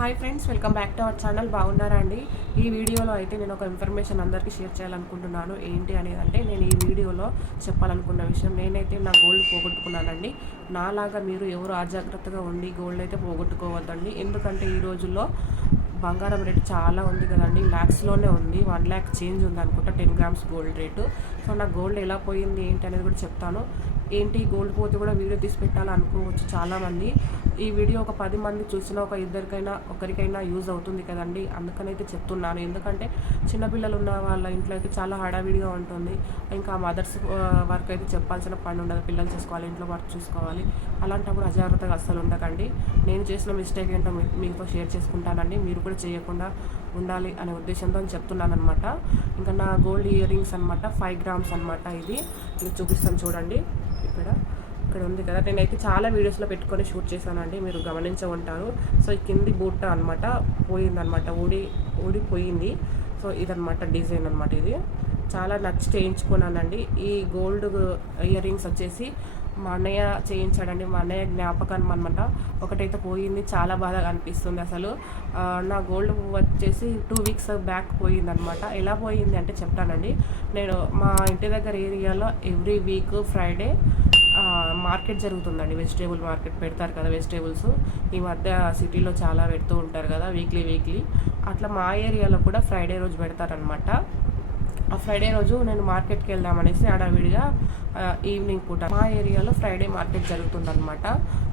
Hi friends, welcome back to our channel. బాగున్నారా అండి? ఈ వీడియోలో అయితే నేను ఒక ఇన్ఫర్మేషన్ అందరికీ షేర్ చేయాలనుకుంటున్నాను. ఏంటి అనేది అంటే, నేను ఈ వీడియోలో చెప్పాలనుకున్న విషయం, నేనైతే నా గోల్డ్ పోగొట్టుకున్నానండి. నాలాగా మీరు ఎవరు అజాగ్రత్తగా ఉండి గోల్డ్ అయితే పోగొట్టుకోవద్దండి. ఎందుకంటే ఈ రోజుల్లో బంగారం రేటు చాలా ఉంది కదండి, ల్యాక్స్లోనే ఉంది. 1 lakh చేంజ్ ఉంది అనుకుంటా 10 grams గోల్డ్ రేటు. సో నా గోల్డ్ ఎలా పోయింది ఏంటి అనేది కూడా చెప్తాను. ఏంటి గోల్డ్ పోతే కూడా వీడియో తీసి పెట్టాలనుకోవచ్చు చాలామంది. ఈ వీడియో ఒక 10 మంది చూసినా ఒక ఒకరికైనా యూజ్ అవుతుంది కదండి, అందుకనైతే చెప్తున్నాను. ఎందుకంటే చిన్నపిల్లలు ఉన్న వాళ్ళ ఇంట్లో అయితే చాలా హడావిడిగా ఉంటుంది. ఇంకా మదర్స్ వర్క్ అయితే చెప్పాల్సిన పని ఉండదు, పిల్లలు చేసుకోవాలి, ఇంట్లో వర్క్ చూసుకోవాలి. అలాంటప్పుడు అజాగ్రత్తగా అస్సలు ఉండకండి. నేను చేసిన మిస్టేక్ ఏంటో మీతో షేర్ చేసుకుంటానండి. మీరు కూడా చేయకుండా ఉండాలి అనే ఉద్దేశంతో చెప్తున్నాను అనమాట. ఇంకా నా గోల్డ్ ఇయర్ రింగ్స్ అనమాట, 5 grams అనమాట. ఇది చూపిస్తాను చూడండి. ఇక్కడ ఉంది కదా, నేనైతే చాలా వీడియోస్లో పెట్టుకొని షూట్ చేశానండి, మీరు గమనించే ఉంటారు. సో ఈ కింది బూట అనమాట పోయిందనమాట, ఊడిపోయింది. సో ఇదనమాట డిజైన్ అనమాట. ఇది చాలా నచ్చి చేయించుకున్నానండి. ఈ గోల్డ్ ఇయర్ రింగ్స్ వచ్చేసి మా అన్నయ్య చేయించాడండి, మా అన్నయ్య జ్ఞాపకం అనమాట. ఒకటైతే పోయింది, చాలా బాధగా అనిపిస్తుంది అసలు. నా గోల్డ్ వచ్చేసి 2 weeks బ్యాక్ పోయిందనమాట. ఎలా పోయింది అంటే చెప్తానండి. నేను మా ఇంటి దగ్గర ఏరియాలో ఎవ్రీ వీక్ ఫ్రైడే మార్కెట్ జరుగుతుందండి. వెజిటేబుల్ మార్కెట్ పెడతారు కదా, వెజిటేబుల్స్ ఈ మధ్య సిటీలో చాలా పెడుతూ ఉంటారు కదా, వీక్లీ. అట్లా మా ఏరియాలో కూడా ఫ్రైడే రోజు పెడతారనమాట. ఆ ఫ్రైడే రోజు నేను మార్కెట్కి వెళ్దామనేసి హడావిడిగా ఈవినింగ్ పూట మా ఏరియాలో ఫ్రైడే మార్కెట్ జరుగుతుందనమాట.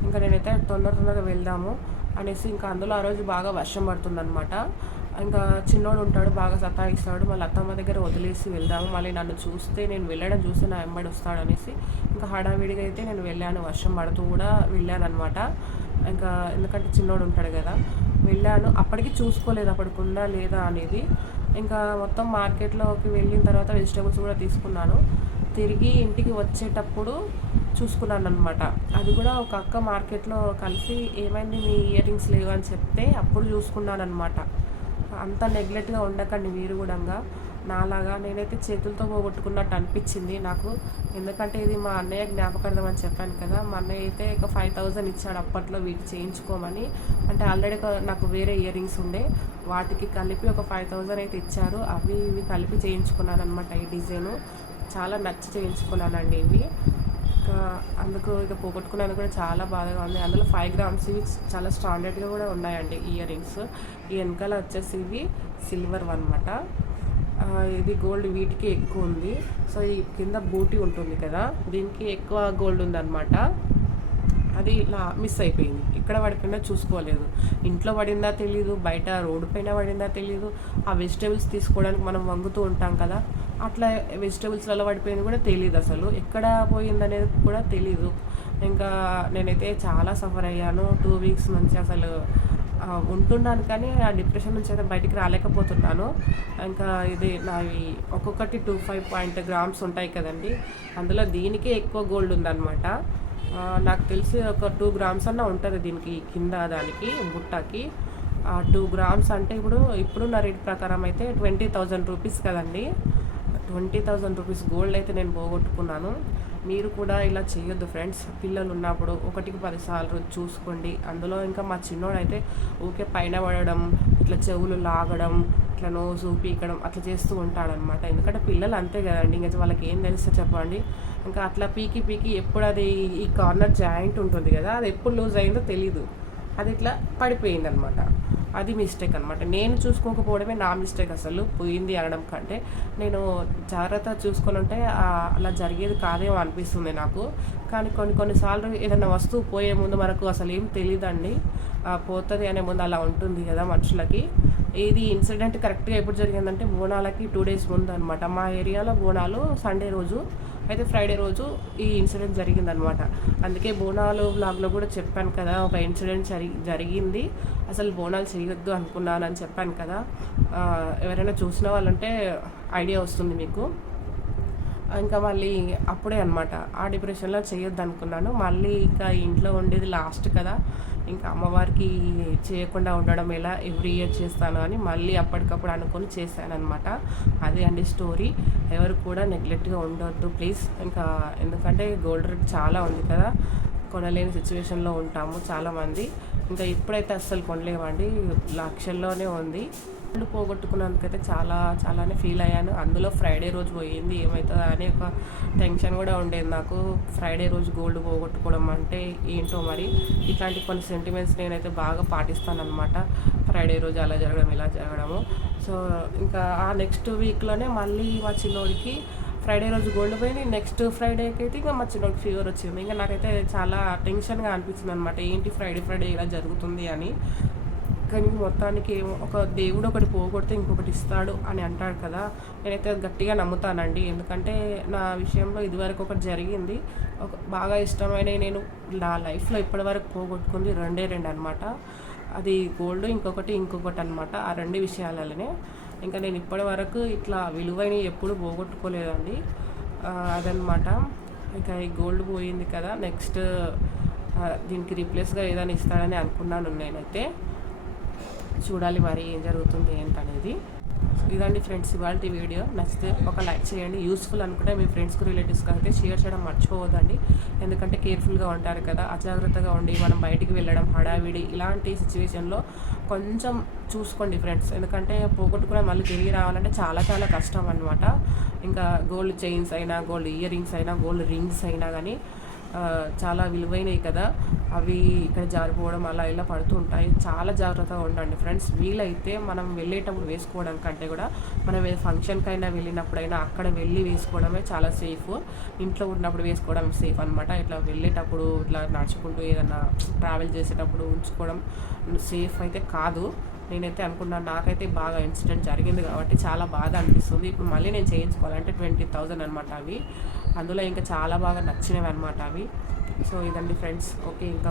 ఇంకా నేనైతే తొందరగా వెళ్దాము అనేసి, ఇంకా అందులో ఆ రోజు బాగా వర్షం పడుతుందనమాట. ఇంకా చిన్నోడు ఉంటాడు, బాగా సతాయిస్తాడు. మళ్ళీ అత్తమ్మ దగ్గర వదిలేసి వెళ్దాము, మళ్ళీ నన్ను చూస్తే, నేను వెళ్ళడం చూస్తే నా వెంబడి వస్తాడు అనేసి ఇంకా హడావిడిగా అయితే నేను వెళ్ళాను. వర్షం పడుతూ కూడా వెళ్ళాను అనమాట. ఇంకా ఎందుకంటే చిన్నోడు ఉంటాడు కదా, వెళ్ళాను. అప్పటికి చూసుకోలేదు అప్పటికి ఉందా లేదా అనేది. ఇంకా మొత్తం మార్కెట్లోకి వెళ్ళిన తర్వాత వెజిటేబుల్స్ కూడా తీసుకున్నాను. తిరిగి ఇంటికి వచ్చేటప్పుడు చూసుకున్నాను అనమాట. అది కూడా ఒక అక్క మార్కెట్లో కలిసి, ఏమైంది మీ ఇయర్ రింగ్స్ లేవు అని చెప్తే అప్పుడు చూసుకున్నాను అనమాట. అంత నెగ్లెక్ట్గా ఉండకండి మీరు కూడా. నాలాగా నేనైతే చేతులతో పోగొట్టుకున్నట్టు అనిపించింది నాకు. ఎందుకంటే ఇది మా అన్నయ్య జ్ఞాపకార్థం అని చెప్పాను కదా. మా అన్నయ్య అయితే ఒక 5,000 ఇచ్చాడు అప్పట్లో వీటి చేయించుకోమని. అంటే ఆల్రెడీ నాకు వేరే ఇయర్ రింగ్స్ ఉండే, వాటికి కలిపి ఒక 5,000 అయితే ఇచ్చారు. అవి ఇవి కలిపి చేయించుకున్నాను అనమాట. ఈ డిజైను చాలా నచ్చి చేయించుకున్నానండి ఇవి. అందుకు ఇక పోగొట్టుకునేది కూడా చాలా బాధగా ఉంది. అందులో 5 grams ఇవి చాలా స్టాండర్డ్గా కూడా ఉన్నాయండి ఇయర్ రింగ్స్. ఈ వెనకాల వచ్చేసి ఇవి సిల్వర్ అనమాట. ఇది గోల్డ్ వీటికి ఎక్కువ ఉంది. సో ఈ కింద బూటీ ఉంటుంది కదా, దీనికి ఎక్కువ గోల్డ్ ఉందన్నమాట. అది ఇలా మిస్ అయిపోయింది. ఇక్కడ పడిపోయిందా చూసుకోలేదు, ఇంట్లో పడిందా తెలీదు, బయట రోడ్డు పైన పడిందా తెలీదు. ఆ వెజిటేబుల్స్ తీసుకోవడానికి మనం వంగుతూ ఉంటాం కదా, అట్లా వెజిటేబుల్స్లలో పడిపోయింది కూడా తెలియదు, అసలు ఎక్కడ పోయిందనేది కూడా తెలీదు. ఇంకా నేనైతే చాలా సఫర్ అయ్యాను 2 weeks నుంచి. అసలు ఉంటున్నాను కానీ ఆ డిప్రెషన్ నుంచి అయితే బయటికి రాలేకపోతున్నాను. ఇంకా ఇది నావి ఒక్కొక్కటి 25 grams ఉంటాయి కదండి, అందులో దీనికే ఎక్కువ గోల్డ్ ఉందన్నమాట. నాకు తెలిసి ఒక 2 grams అన్న ఉంటుంది దీనికి కింద, దానికి బుట్టకి. 2 grams అంటే ఇప్పుడు నా రేట్ ప్రకారం అయితే 20,000 rupees కదండి. 20,000 rupees గోల్డ్ అయితే నేను పోగొట్టుకున్నాను. మీరు కూడా ఇలా చేయొద్దు ఫ్రెండ్స్. పిల్లలు ఉన్నప్పుడు 1కి 10 సార్లు చూసుకోండి. అందులో ఇంకా మా చిన్నోడు అయితే ఊకే పైన పడడం, ఇట్లా చెవులు లాగడం, ఇట్లా నోసు పీకడం అట్లా చేస్తూ ఉంటాడనమాట. ఎందుకంటే పిల్లలు అంతే కదండి, ఇంకా వాళ్ళకి ఏం తెలుసో చెప్పండి. ఇంకా అట్లా పీకి ఎప్పుడు అది ఈ కార్నర్ జాయింట్ ఉంటుంది కదా, అది ఎప్పుడు లూజ్ అయిందో తెలీదు, అది ఇట్లా పడిపోయింది అనమాట. అది మిస్టేక్ అనమాట. నేను చూసుకోకపోవడమే నా మిస్టేక్. అసలు పోయింది అనడం కంటే నేను జాగ్రత్త చూసుకొని ఉంటే అలా జరిగేది కాదేమో అనిపిస్తుంది నాకు. కానీ కొన్నిసార్లు ఏదైనా వస్తువు పోయే ముందు మనకు అసలు ఏం తెలియదండి, పోతుంది అనే ముందు అలా ఉంటుంది కదా మనుషులకి. ఇది ఇన్సిడెంట్ కరెక్ట్గా ఎప్పుడు జరిగిందంటే బోనాలకి 2 days ముందు అనమాట. మా ఏరియాలో బోనాలు సండే రోజు, అయితే ఫ్రైడే రోజు ఈ ఇన్సిడెంట్ జరిగిందనమాట. అందుకే బోనాలు వ్లాగ్లో కూడా చెప్పాను కదా, ఒక ఇన్సిడెంట్ జరిగింది, అసలు బోనాలు చేయొద్దు అనుకున్నానని చెప్పాను కదా. ఎవరైనా చూసిన వాళ్ళంటే ఐడియా వస్తుంది మీకు. ఇంకా మళ్ళీ అప్పుడే అనమాట ఆ డిప్రెషన్లో చేయొద్దు అనుకున్నాను. మళ్ళీ ఇంకా ఇంట్లో ఉండేది లాస్ట్ కదా, ఇంకా అమ్మవారికి చేయకుండా ఉండడం ఎలా, ఎవ్రీ ఇయర్ చేస్తాను అని మళ్ళీ అప్పటికప్పుడు అనుకొని చేశానమాట. అదే అండి స్టోరీ. ఎవరు కూడా నెగ్లెక్ట్గా ఉండొద్దు ప్లీజ్. ఇంకా ఎందుకంటే గోల్డ్ రేట్ చాలా ఉంది కదా, కొనలేని సిచ్యువేషన్లో ఉంటాము చాలామంది. ఇంకా ఇప్పుడైతే అస్సలు కొనలేమండి, లక్షల్లోనే ఉంది. గోల్డ్ పోగొట్టుకున్నందుకైతే చాలానే ఫీల్ అయ్యాను. అందులో ఫ్రైడే రోజు పోయింది, ఏమవుతుందా అని ఒక టెన్షన్ కూడా ఉండేది నాకు. ఫ్రైడే రోజు గోల్డ్ పోగొట్టుకోవడం అంటే ఏంటో మరి. ఇట్లాంటి కొన్ని సెంటిమెంట్స్ నేనైతే బాగా పాటిస్తాను అనమాట. ఫ్రైడే రోజు అలా జరగడం ఇలా జరగడము. సో ఇంకా ఆ నెక్స్ట్ వీక్లోనే మళ్ళీ మా చిన్నోడికి ఫ్రైడే రోజు గోల్డ్ పోయింది. నెక్స్ట్ ఫ్రైడేకి అయితే ఇంకా మా చిన్నోడికి ఫీవర్ వచ్చింది. ఇంకా నాకైతే చాలా టెన్షన్గా అనిపించింది అనమాట, ఏంటి ఫ్రైడే ఇలా జరుగుతుంది అని. కానీ మొత్తానికి ఒక దేవుడు ఒకటి పోగొడితే ఇంకొకటి ఇస్తాడు అని అంటాడు కదా, నేనైతే గట్టిగా నమ్ముతానండి. ఎందుకంటే నా విషయంలో ఇదివరకు ఒకటి జరిగింది. ఒక బాగా ఇష్టమైన నేను నా లైఫ్లో ఇప్పటివరకు పోగొట్టుకుంది రెండు అనమాట. అది గోల్డ్, ఇంకొకటి అనమాట. ఆ రెండు విషయాలనే ఇంకా నేను ఇప్పటి వరకు ఇట్లా విలువైనవి ఎప్పుడు పోగొట్టుకోలేదండి. అదనమాట. ఇంకా ఈ గోల్డ్ పోయింది కదా, నెక్స్ట్ దీనికి రీప్లేస్గా ఏదైనా ఇస్తాడని అనుకున్నాను నేనైతే. చూడాలి మరి ఏం జరుగుతుంది ఏంటనేది. ఇదండి ఫ్రెండ్స్ ఇవాళ వీడియో. నచ్చితే ఒక లైక్ చేయండి. యూస్ఫుల్ అనుకుంటే మీ ఫ్రెండ్స్కి రిలేటివ్స్కి అయితే షేర్ చేయడం మర్చిపోవద్దండి. ఎందుకంటే కేర్ఫుల్గా ఉంటారు కదా, అజాగ్రత్తగా ఉండి మనం బయటికి వెళ్ళడం హడావిడి ఇలాంటి సిచ్యువేషన్లో కొంచెం చూసుకోండి ఫ్రెండ్స్. ఎందుకంటే పోగొట్టుకుని మళ్ళీ తిరిగి రావాలంటే చాలా కష్టం అనమాట. ఇంకా గోల్డ్ చైన్స్ అయినా, గోల్డ్ ఇయర్ రింగ్స్ అయినా, గోల్డ్ రింగ్స్ అయినా కానీ చాలా విలువైనవి కదా, అవి ఇక్కడ జారిపోవడం అలా ఇలా పడుతూ ఉంటాయి. చాలా జాగ్రత్తగా ఉండండి ఫ్రెండ్స్. వీలైతే మనం వెళ్ళేటప్పుడు వేసుకోవడం కంటే కూడా మనం ఏ ఫంక్షన్కైనా వెళ్ళినప్పుడైనా అక్కడ వెళ్ళి వేసుకోవడమే చాలా సేఫ్. ఇంట్లో ఉన్నప్పుడు వేసుకోవడం సేఫ్ అనమాట. ఇట్లా వెళ్ళేటప్పుడు ఇట్లా నడుచుకుంటూ ఏదైనా ట్రావెల్ చేసేటప్పుడు ఉంచుకోవడం సేఫ్ అయితే కాదు నేనైతే అనుకున్నాను. నాకైతే బాగా ఇన్సిడెంట్ జరిగింది కాబట్టి చాలా బాధ అనిపిస్తుంది. ఇప్పుడు మళ్ళీ నేను చేయించుకోవాలంటే 20,000 అనమాట అవి. అందులో ఇంకా చాలా బాగా నచ్చినవి అనమాట అవి. సో ఇదండి ఫ్రెండ్స్. ఓకే, ఇంకా